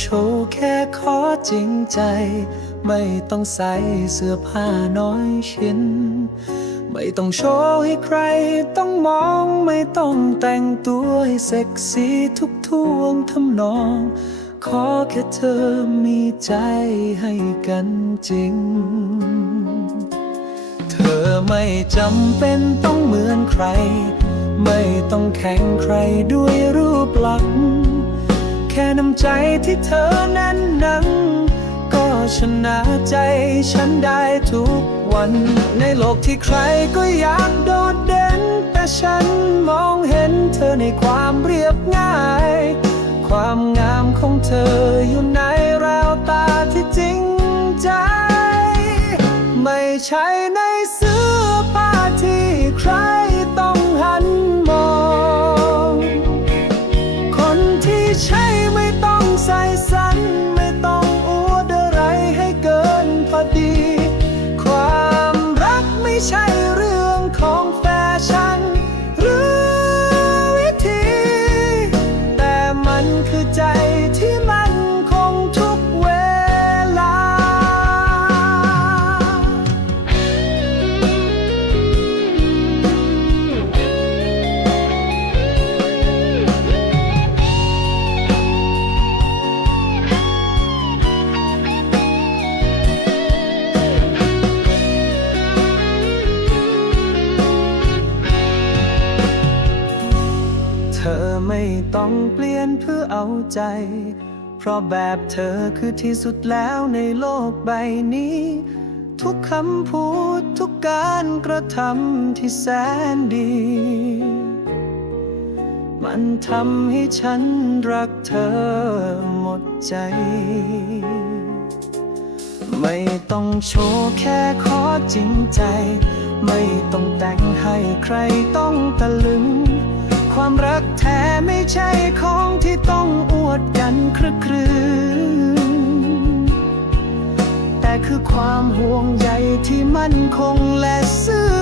โชว์แค่ขอจริงใจไม่ต้องใส่เสื้อผ้าน้อยชิ้นไม่ต้องโชว์ให้ใครต้องมองไม่ต้องแต่งตัวให้เซ็กซี่ทุกท่วงทำนองขอแค่เธอมีใจให้กันจริงเธอไม่จำเป็นต้องเหมือนใครไม่ต้องแข่งใครด้วยรูปลักษณ์แค่น้ำใจที่เธอนั้นก็ชนะใจฉันได้ทุกวันในโลกที่ใครก็อยากโดดเด่นแต่ฉันมองเห็นเธอในความเรียบง่ายความงามของเธออยู่ในแววตาที่จริงใจไม่ใช่ในเสื้อผ้าที่ใครต้องหันมองคนที่ใช่ไม่ต้องใส่สันไม่ต้องอวดอะไรให้เกินพอดีความรักไม่ใช่เรื่องของแฟชั่นหรือวิธีแต่มันคือใจที่มันคงทุกเวลาเธอไม่ต้องเปลี่ยนเพื่อเอาใจเพราะแบบเธอคือที่สุดแล้วในโลกใบนี้ทุกคำพูดทุกการกระทำที่แสนดีมันทำให้ฉันรักเธอหมดใจไม่ต้องโชว์แค่ขอจริงใจไม่ต้องแต่งให้ใครต้องตะลึงความรักแท้ไม่ใช่ของที่ต้องอวดกันครึกครื้นแต่คือความห่วงใยที่มั่นคงและซื่อ